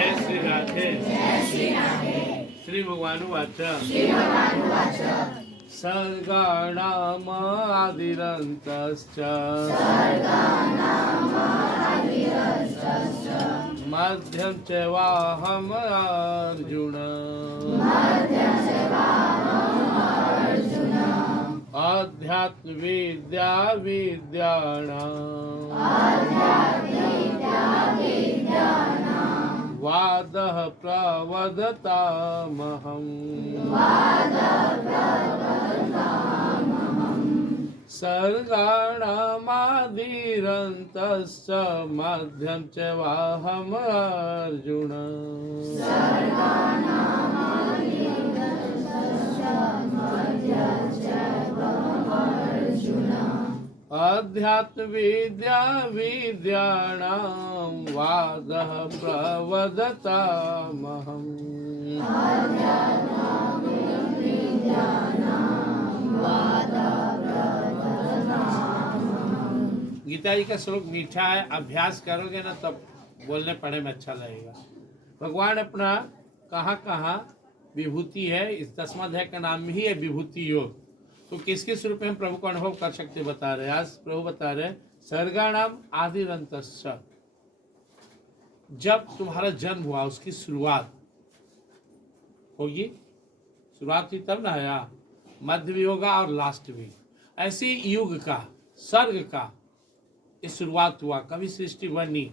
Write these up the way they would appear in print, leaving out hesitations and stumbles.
जय श्री राधे। श्री भगवानुवाच सर्गाणामादिरन्तश्च मध्यं च वाहम् अर्जुन अध्यात्मविद्या विद्यानां वादः प्रवदतामहम् सर्गाणामादिरन्तश्च मध्यं च वाहम् अर्जुन अध्यात्मविद्या विद्यानां वादः प्रवदतामहम्। गीता जी का श्लोक मीठा है, अभ्यास करोगे ना तब बोलने पढ़ने में अच्छा लगेगा। भगवान अपना कहाँ कहाँ विभूति है, इस 10वां अध्याय का नाम ही है विभूति योग। तो किस किस रूप में हम प्रभु को अनुभव कर सकते बता रहे। आज प्रभु बता रहे सर्गाणाम आदिरन्तश्च, जब तुम्हारा जन्म हुआ उसकी शुरुआत होगी, शुरुआत हुई तब ना आया, मध्य भी होगा और लास्ट भी। ऐसे युग का, सर्ग का ये शुरुआत हुआ। कभी सृष्टि बनी,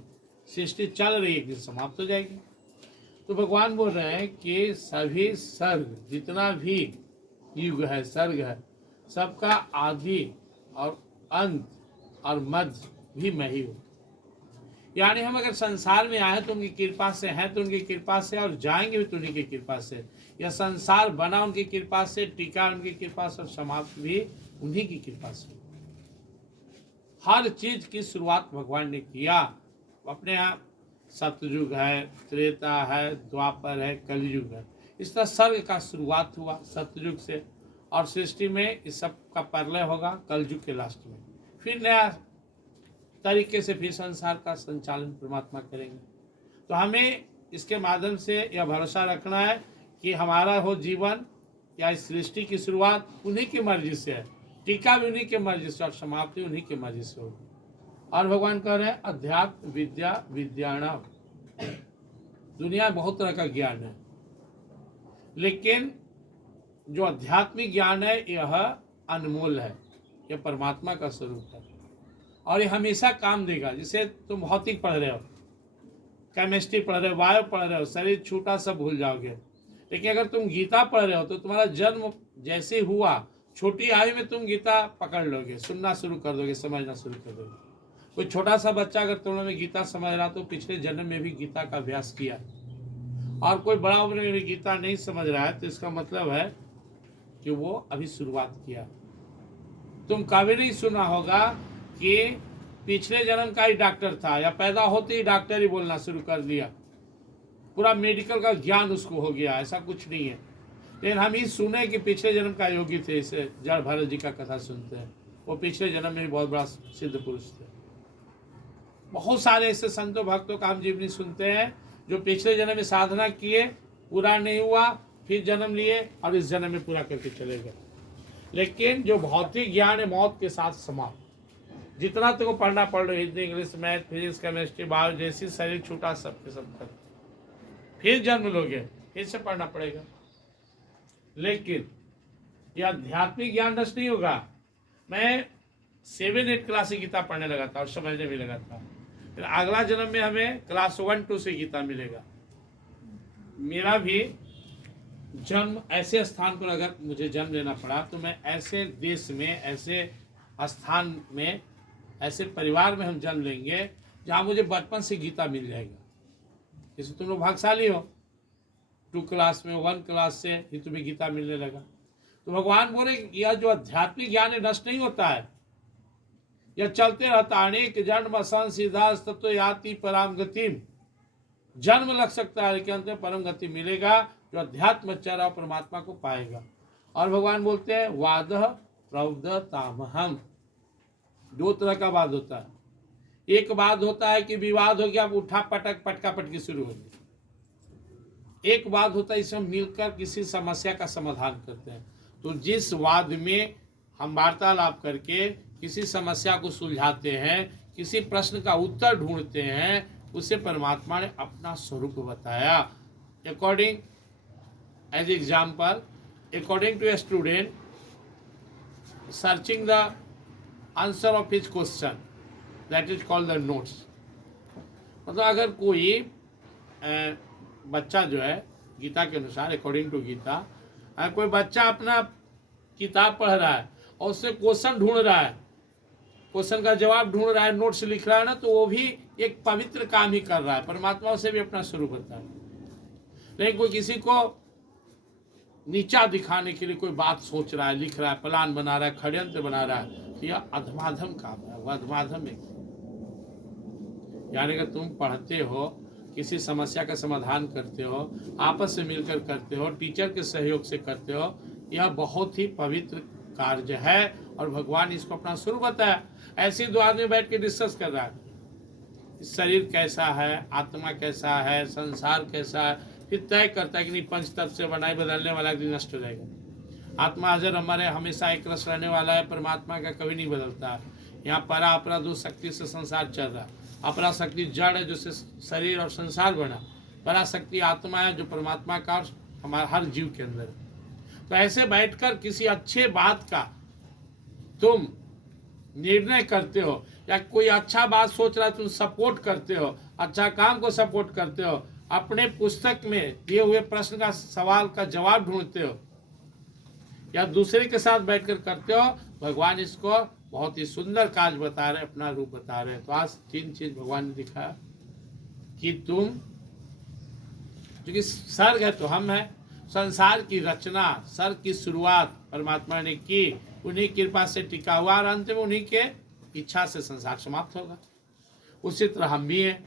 सृष्टि चल रही है, एक दिन समाप्त हो जाएगी। तो भगवान बोल रहे हैं कि सभी सर्ग, जितना भी युग है, सर्ग है, सबका आदि और अंत और मध्य भी मैं ही हूँ। यानी हम अगर संसार में आए तो उनकी कृपा से हैं, तो उनकी कृपा से, और जाएंगे भी तो उन्हीं की कृपा से। यह संसार बना उनकी कृपा से, टिका उनकी कृपा से, और समाप्त भी उन्हीं की कृपा से। हर चीज की शुरुआत भगवान ने किया। अपने यहाँ सतयुग है, त्रेता है, द्वापर है, कलयुग है। इस तरह सर्ग का शुरुआत हुआ सतयुग से, और सृष्टि में इस सब का प्रलय होगा कलयुग के लास्ट में। फिर नया तरीके से फिर संसार का संचालन परमात्मा करेंगे। तो हमें इसके माध्यम से यह भरोसा रखना है कि हमारा हो जीवन या इस सृष्टि की शुरुआत उन्हीं की मर्जी से है, टीका भी उन्हीं की मर्जी से, और समाप्ति उन्हीं की मर्जी से होगी। और भगवान कह रहे हैं अध्यात्म विद्या विद्याणाम। दुनिया में बहुत तरह का ज्ञान है, लेकिन जो आध्यात्मिक ज्ञान है यह अनमोल है, यह परमात्मा का स्वरूप है, और ये हमेशा काम देगा। जैसे तुम भौतिक पढ़ रहे हो, केमिस्ट्री पढ़ रहे हो, बायो पढ़ रहे हो, शरीर छूटा सब भूल जाओगे। लेकिन अगर तुम गीता पढ़ रहे हो तो तुम्हारा जन्म जैसे हुआ, छोटी आयु में तुम गीता पकड़ लोगे, सुनना शुरू कर दोगे, समझना शुरू कर दोगे। कोई छोटा सा बच्चा अगर तुमने गीता समझ रहा तो पिछले जन्म में भी गीता का अभ्यास किया, और कोई बड़ा उम्र में भी गीता नहीं समझ रहा है तो इसका मतलब है कि वो अभी शुरुआत किया। तुम कभी नहीं सुना होगा कि पिछले जन्म का ही डॉक्टर था, या पैदा होते ही डॉक्टर ही बोलना शुरू कर दिया, पूरा मेडिकल का ज्ञान उसको हो गया, ऐसा कुछ नहीं है। लेकिन हम ये सुने कि पिछले जन्म का योगी थे, इसे जड़ भरत जी का कथा सुनते हैं, वो पिछले जन्म में भी बहुत बड़ा सिद्ध पुरुष थे। बहुत सारे ऐसे संतों भक्तों का हम जीवनी सुनते हैं जो पिछले जन्म में साधना किए, पूरा नहीं हुआ, फिर जन्म लिए और इस जन्म में पूरा करके चले गए। लेकिन जो भौतिक ज्ञान है मौत के साथ समाप्त। जितना तुमको पढ़ना पड़ रहा है, Hindi, English, math, physics, chemistry, bio, जैसी शरीर छूटा सबके सब कर, फिर जन्म लोगे, फिर से पढ़ना पड़ेगा। लेकिन यह आध्यात्मिक ज्ञान नष्ट नहीं होगा। मैं 7-8 क्लास से गीता पढ़ने लगा था और समझने भी लगा था, फिर अगला जन्म में हमें क्लास 1-2 से गीता मिलेगा। मेरा भी जन्म ऐसे स्थान पर अगर मुझे जन्म लेना पड़ा तो मैं ऐसे देश में, ऐसे स्थान में, ऐसे परिवार में हम जन्म लेंगे जहाँ मुझे बचपन से गीता मिल जाएगा। जैसे तुम लोग भाग्यशाली हो, 2 क्लास में, 1 क्लास से ही तुम्हें गीता मिलने लगा। तो भगवान बोले यह जो आध्यात्मिक ज्ञान है नष्ट नहीं होता है, यह चलते रहता है। अनेक जन्म संसिद्धास तत्व याति परम गतिम। जन्म लग सकता है लेकिन अंत में परम गति मिलेगा जो अध्यात्म चरा परमात्मा को पाएगा। और भगवान बोलते हैं वादः प्रवदतामहम्। 2 तरह का वाद होता है। एक वाद होता है कि विवाद हो गया, अब उठा पटक पटका पटकी शुरू हो गई, एक वाद होता है, इसमें मिलकर किसी समस्या का समाधान करते हैं। तो जिस वाद में हम वार्तालाप करके किसी समस्या को सुलझाते हैं, किसी प्रश्न का उत्तर ढूंढते हैं, उसे परमात्मा ने अपना स्वरूप बताया। According as example, according to a student searching the answer of his question, that is called the notes. मतलब अगर कोई बच्चा जो है गीता के अनुसार, अकॉर्डिंग टू गीता, कोई बच्चा अपना किताब पढ़ रहा है और उससे क्वेश्चन ढूंढ रहा है, क्वेश्चन का जवाब ढूंढ रहा है, नोट्स लिख रहा है ना, तो वो भी एक पवित्र काम ही कर रहा है, परमात्मा से भी अपना स्वरूप बताया। लेकिन कोई किसी को नीचा दिखाने के लिए कोई बात सोच रहा है, लिख रहा है, प्लान बना रहा है, षड्यंत्र बना रहा है, तो यह अधमाधम काम है। वह अधमाधम एक, यानी कि तुम पढ़ते हो, किसी समस्या का समाधान करते हो, आपस में मिलकर करते हो, टीचर के सहयोग से करते हो, यह बहुत ही पवित्र कार्य है और भगवान इसको अपना स्वरूप बताया। ऐसे दो आदमी बैठ के डिस्कस कर रहा है, शरीर कैसा है, आत्मा कैसा है, संसार कैसा है, फिर तय करता है कि नहीं पंच तत्व से बनाए, बदलने वाला एक दिन नष्ट हो जाएगा। आत्मा हाजिर हमारे हमेशा एक रस रहने वाला है, परमात्मा का कभी नहीं बदलता है। यहाँ परा अपरा दो शक्ति से संसार चल रहा है। अपरा शक्ति जड़ है, जो शरीर और संसार बना, परा शक्ति आत्मा है, जो परमात्मा का हमारे हर जीव के अंदर है। तो ऐसे बैठकर किसी अच्छे बात का तुम निर्णय करते हो, या कोई अच्छा बात सोच रहा है तुम सपोर्ट करते हो, अच्छा काम को सपोर्ट करते हो, अपने पुस्तक में दिए हुए प्रश्न का सवाल का जवाब ढूंढते हो, या दूसरे के साथ बैठकर करते हो, भगवान इसको बहुत ही सुंदर कार्य बता रहे, अपना रूप बता रहे हैं। तो आज 3 चीज भगवान ने दिखाया कि तुम, क्योंकि सर्ग है तो हम हैं, संसार की रचना, सर्ग की शुरुआत परमात्मा ने की, उन्हीं कृपा से टिका हुआ और अंत में उन्हीं के इच्छा से संसार समाप्त होगा। उसी तरह हम भी हैं।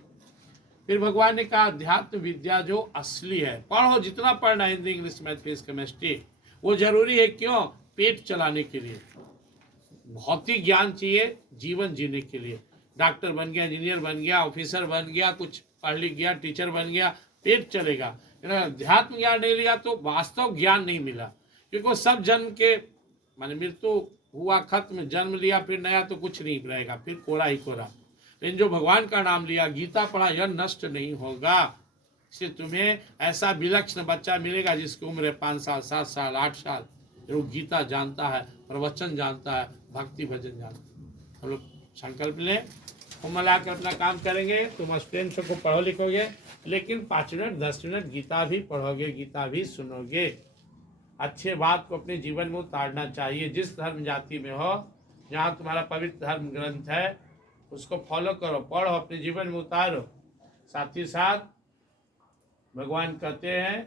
फिर भगवान ने कहा अध्यात्म विद्या जो असली है, पढ़ो, जितना पढ़ना है, Hindi, English, math, physics, chemistry, वो जरूरी है। क्यों? पेट चलाने के लिए। भौतिक ज्ञान चाहिए जीवन जीने के लिए। डॉक्टर बन गया, इंजीनियर बन गया, ऑफिसर बन गया, कुछ पढ़ लिख गया, टीचर बन गया, पेट चलेगा। अध्यात्म ज्ञान नहीं लिया तो वास्तव ज्ञान नहीं मिला, क्योंकि सब जन्म के माने मृत्यु हुआ, खत्म, जन्म लिया फिर नया, तो कुछ नहीं रहेगा, फिर कोरा ही कोरा। लेकिन जो भगवान का नाम लिया, गीता पढ़ा, यह नष्ट नहीं होगा। इसलिए तुम्हें ऐसा विलक्षण बच्चा मिलेगा जिसकी उम्र है 5 साल, 7 साल, 8 साल, जो गीता जानता है, प्रवचन जानता है, भक्ति भजन जानता है। हम लोग संकल्प लें, हम मिलाकर अपना काम करेंगे। तुम स्टूडेंट्स को पढ़ो लिखोगे, लेकिन 5 मिनट 10 मिनट गीता भी पढ़ोगे, गीता भी सुनोगे। अच्छे बात को अपने जीवन में उतारना चाहिए। जिस धर्म जाति में हो, जहाँ तुम्हारा पवित्र धर्म ग्रंथ है, उसको फॉलो करो, पढ़ो, अपने जीवन में उतारो। साथ ही साथ भगवान कहते हैं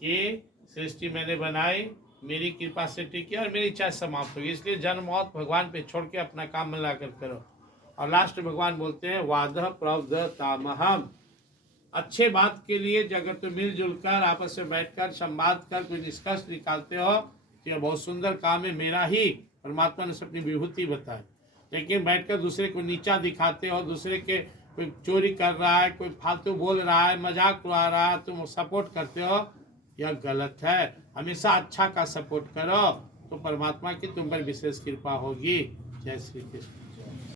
कि सृष्टि मैंने बनाई, मेरी कृपा से टिकी और मेरी इच्छा समाप्त होगी। इसलिए जन्म मौत भगवान पे छोड़ के अपना काम में लाकर करो। और लास्ट भगवान बोलते हैं वादः प्रवदतामहम्। अच्छे बात के लिए अगर तुम मिलजुल कर आपस में बैठकर संवाद कर कोई निष्कर्ष निकालते हो तो यह बहुत सुंदर काम है, मेरा ही। परमात्मा ने अपनी विभूति बताई। लेकिन बैठकर दूसरे को नीचा दिखाते हो, दूसरे के कोई चोरी कर रहा है, कोई फालतू बोल रहा है, मजाक उड़ा रहा है, तुम सपोर्ट करते हो, यह गलत है। हमेशा अच्छा का सपोर्ट करो तो परमात्मा की तुम पर विशेष कृपा होगी। जय श्री कृष्ण।